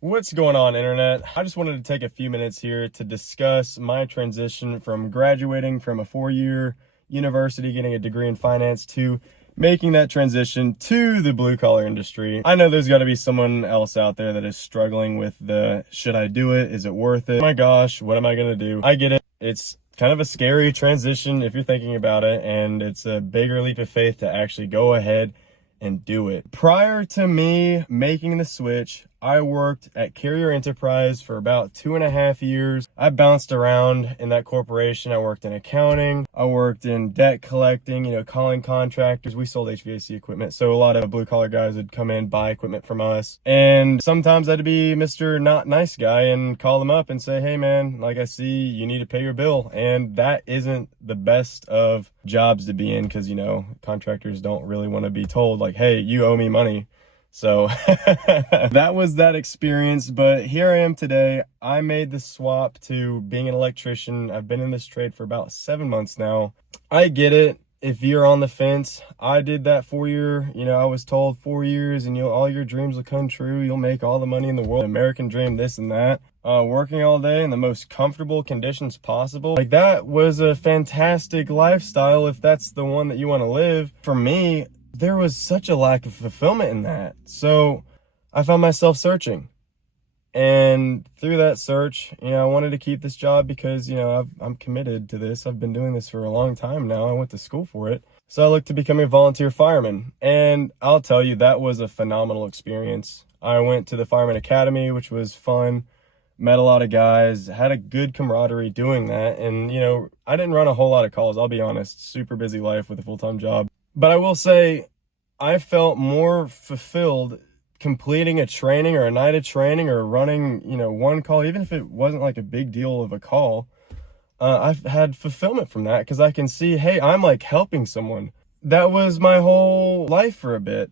What's going on, internet? I just wanted to take a few minutes here to discuss my transition from graduating from a 4-year university, getting a degree in finance, to making that transition to the blue collar industry. I know there's got to be someone else out there that is struggling with should I do it? Is it worth it? Oh my gosh, what am I going to do? I get it. It's kind of a scary transition if you're thinking about it, and it's a bigger leap of faith to actually go ahead and do it. Prior to me making the switch, I worked at Carrier Enterprise for about 2.5 years. I bounced around in that corporation. I worked in accounting. I worked in debt collecting, calling contractors. We sold HVAC equipment. So a lot of blue collar guys would come in, buy equipment from us. And sometimes I'd be Mr. Not Nice Guy and call them up and say, hey man, like I see you need to pay your bill. And that isn't the best of jobs to be in because, contractors don't really want to be told like, hey, you owe me money. So that was that experience, but here I am today. I made the swap to being an electrician. I've been in this trade for about 7 months now. I get it. If you're on the fence, I did that 4-year, I was told 4 years and all your dreams will come true. You'll make all the money in the world. American dream, this and that. Working all day in the most comfortable conditions possible. Like that was a fantastic lifestyle if that's the one that you want to live. For me, there was such a lack of fulfillment in that. So I found myself searching. And through that search, I wanted to keep this job because, I'm committed to this. I've been doing this for a long time now. I went to school for it. So I looked to become a volunteer fireman. And I'll tell you, that was a phenomenal experience. I went to the Fireman Academy, which was fun. Met a lot of guys, had a good camaraderie doing that. And, I didn't run a whole lot of calls, I'll be honest. Super busy life with a full-time job. But I will say, I felt more fulfilled completing a training or a night of training or running, one call, even if it wasn't like a big deal of a call. I've had fulfillment from that because I can see, hey, I'm like helping someone. That was my whole life for a bit.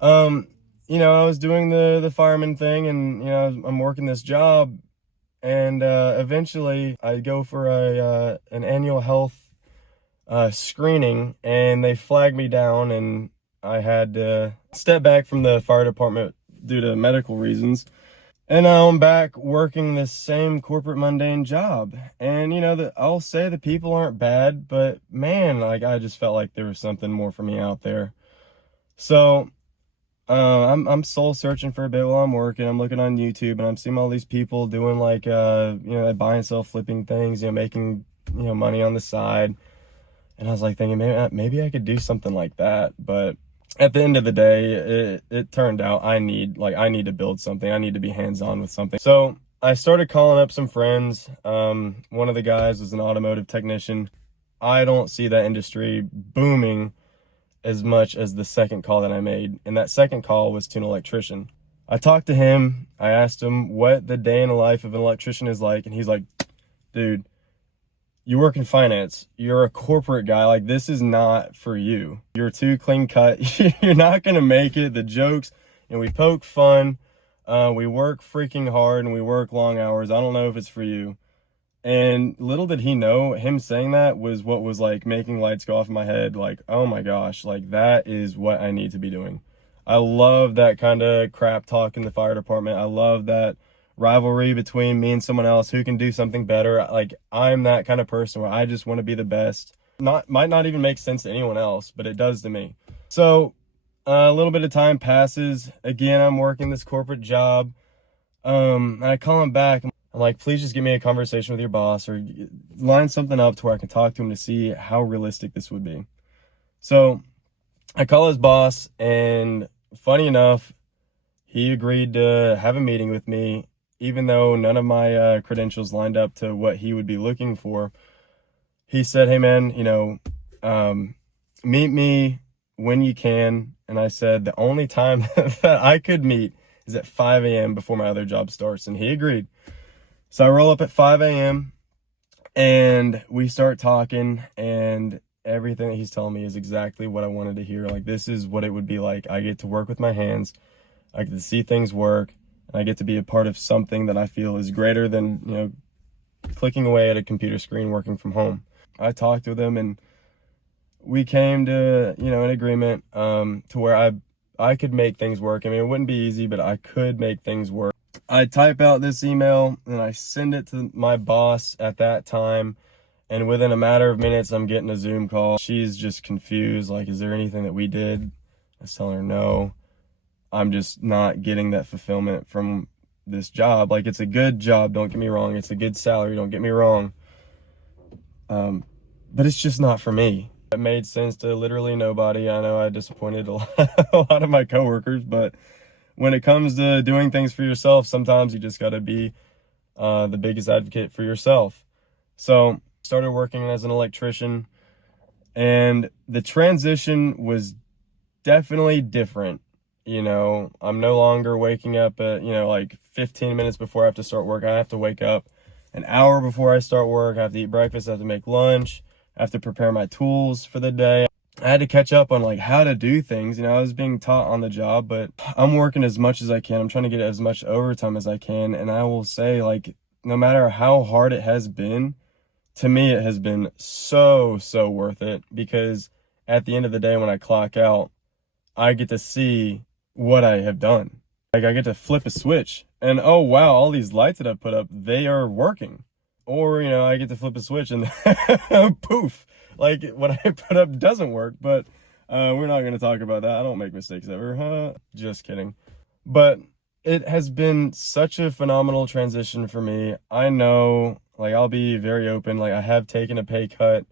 I was doing the fireman thing and, I'm working this job and eventually I go for an annual health screening and they flagged me down and I had to step back from the fire department due to medical reasons. And now I'm back working this same corporate mundane job. And I'll say the people aren't bad, but man, like I just felt like there was something more for me out there. So I'm soul searching for a bit while I'm working. I'm looking on YouTube and I'm seeing all these people doing like buy and sell flipping things, making money on the side. And I was like thinking, maybe I could do something like that. But at the end of the day, it turned out I need to build something. I need to be hands-on with something. So I started calling up some friends. One of the guys was an automotive technician. I don't see that industry booming as much as the second call that I made. And that second call was to an electrician. I talked to him. I asked him what the day in the life of an electrician is like. And he's like, dude, you work in finance, you're a corporate guy, like this is not for you. You're too clean cut. You're not gonna make it. The jokes, and we poke fun, we work freaking hard and we work long hours. I don't know if it's for you. And little did he know, him saying that was what was like making lights go off in my head. Like, oh my gosh, like that is what I need to be doing. I love that kind of crap talk in the fire department. I love that rivalry between me and someone else who can do something better. Like I'm that kind of person where I just want to be the best. Might not even make sense to anyone else, but it does to me. So a little bit of time passes. Again, I'm working this corporate job. I call him back. I'm like, please just give me a conversation with your boss or line something up to where I can talk to him to see how realistic this would be. So I call his boss and funny enough, he agreed to have a meeting with me, even though none of my credentials lined up to what he would be looking for. He said, hey man, meet me when you can. And I said, the only time that I could meet is at 5 a.m. before my other job starts. And he agreed. So I roll up at 5 a.m. and we start talking, and everything that he's telling me is exactly what I wanted to hear. Like, this is what it would be like. I get to work with my hands. I get to see things work. And I get to be a part of something that I feel is greater than, clicking away at a computer screen working from home. I talked with him and we came to, an agreement to where I could make things work. I mean, it wouldn't be easy, but I could make things work. I type out this email and I send it to my boss at that time. And within a matter of minutes, I'm getting a Zoom call. She's just confused. Like, is there anything that we did? I was telling her no. I'm just not getting that fulfillment from this job. Like, it's a good job, don't get me wrong. It's a good salary, don't get me wrong. But it's just not for me. It made sense to literally nobody. I know I disappointed a lot of my coworkers, but when it comes to doing things for yourself, sometimes you just got to be the biggest advocate for yourself. So started working as an electrician, and the transition was definitely different. You know, I'm no longer waking up at, like 15 minutes before I have to start work. I have to wake up an hour before I start work. I have to eat breakfast. I have to make lunch. I have to prepare my tools for the day. I had to catch up on like how to do things. I was being taught on the job, but I'm working as much as I can. I'm trying to get as much overtime as I can. And I will say, like, no matter how hard it has been, to me, it has been so worth it, because at the end of the day, when I clock out, I get to see what I have done. Like, I get to flip a switch and, oh wow, all these lights that I've put up, they are working. Or, I get to flip a switch and poof, like what I put up doesn't work. But we're not going to talk about that. I don't make mistakes ever. Huh? Just kidding. But it has been such a phenomenal transition for me. I know, like, I'll be very open. Like, I have taken a pay cut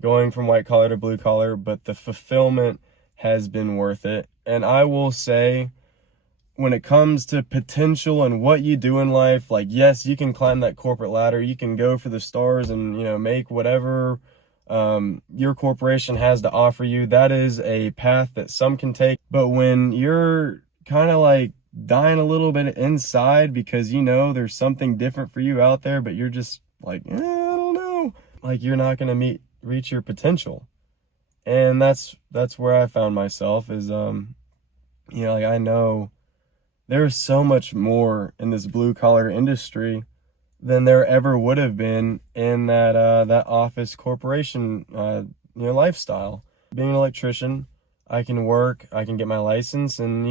going from white collar to blue collar, but the fulfillment has been worth it. And I will say, when it comes to potential and what you do in life, like, yes, you can climb that corporate ladder. You can go for the stars and, make whatever your corporation has to offer you. That is a path that some can take. But when you're kind of like dying a little bit inside because there's something different for you out there, but you're just like, I don't know. Like, you're not going to reach your potential. And that's where I found myself is, like, I know there's so much more in this blue collar industry than there ever would have been in that office corporation, lifestyle. Being an electrician, I can work, I can get my license, and,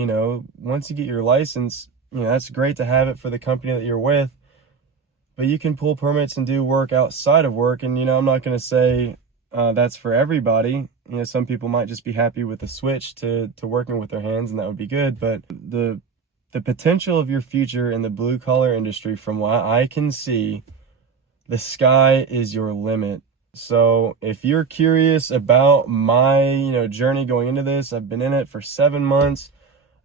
once you get your license, that's great to have it for the company that you're with, but you can pull permits and do work outside of work. And, I'm not going to say that's for everybody. Some people might just be happy with the switch to working with their hands, and that would be good. But the potential of your future in the blue collar industry, from what I can see, the sky is your limit. So if you're curious about my, journey going into this, I've been in it for 7 months.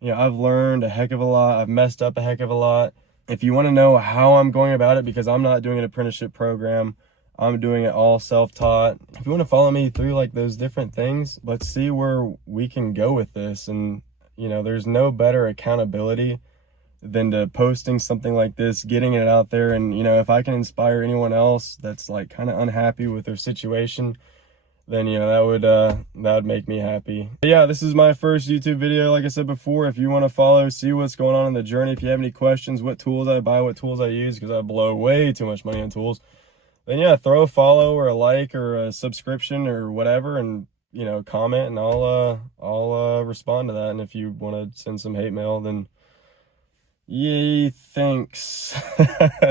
I've learned a heck of a lot. I've messed up a heck of a lot. If you want to know how I'm going about it, because I'm not doing an apprenticeship program, I'm doing it all self-taught. If you want to follow me through like those different things, let's see where we can go with this. And, there's no better accountability than to posting something like this, getting it out there. And, if I can inspire anyone else that's like kind of unhappy with their situation, then, that would make me happy. But yeah, this is my first YouTube video. Like I said before, if you want to follow, see what's going on in the journey, if you have any questions, what tools I buy, what tools I use, because I blow way too much money on tools, then yeah, throw a follow or a like or a subscription or whatever, and comment, and I'll respond to that. And if you want to send some hate mail, then yay, thanks.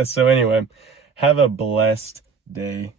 So anyway, have a blessed day.